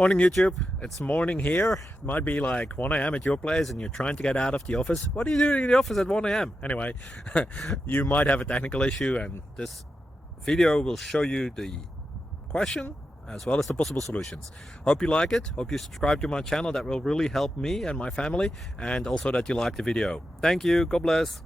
Morning YouTube, it's morning here. It might be like 1 a.m. at your place and you're trying to get out of the office. What are you doing in the office at 1 a.m.? Anyway, you might have a technical issue and this video will show you the question as well as the possible solutions. Hope you like it, hope you subscribe to my channel. That will really help me and my family, and also that you like the video. Thank you, God bless.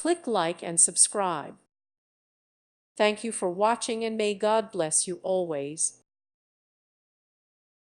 Click like and subscribe. Thank you for watching, and may God bless you always.